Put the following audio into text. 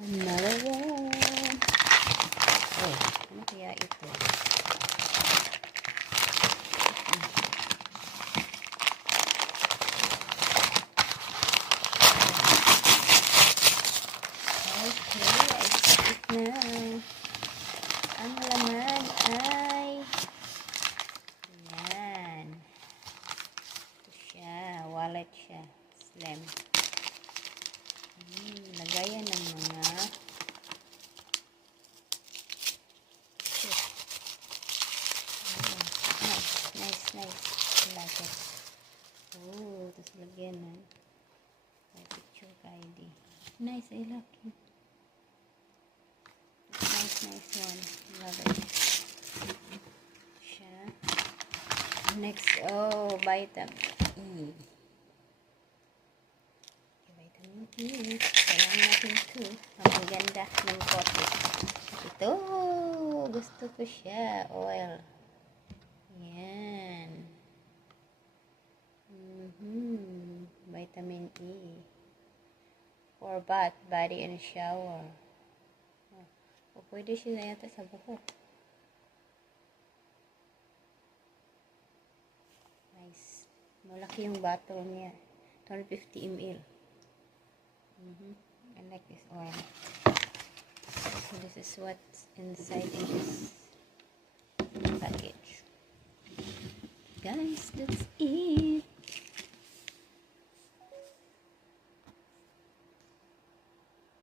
Another one. Oh, ano kaya ito? Okay, I see it now. Ang laman ay yan. Ito siya. Wallet siya. Slim. Lagayan ng mga nice. I like it. Oh, tapos lagyan na. May picture ka ID. Nice, I like it. Nice one. Love it. Siya. Next, vitamin E. Vitamin E. Kailangan natin ito. Ang ganda ng kote. Ito. Gusto ko siya. Oil. Yan. Vitamin E. For bath, body, and shower. O, pwede siya na yata sa buhok. Nice. Malaki yung bottle niya. 250 ml. I like this oil. So this is what's inside in this package. Guys, that's it.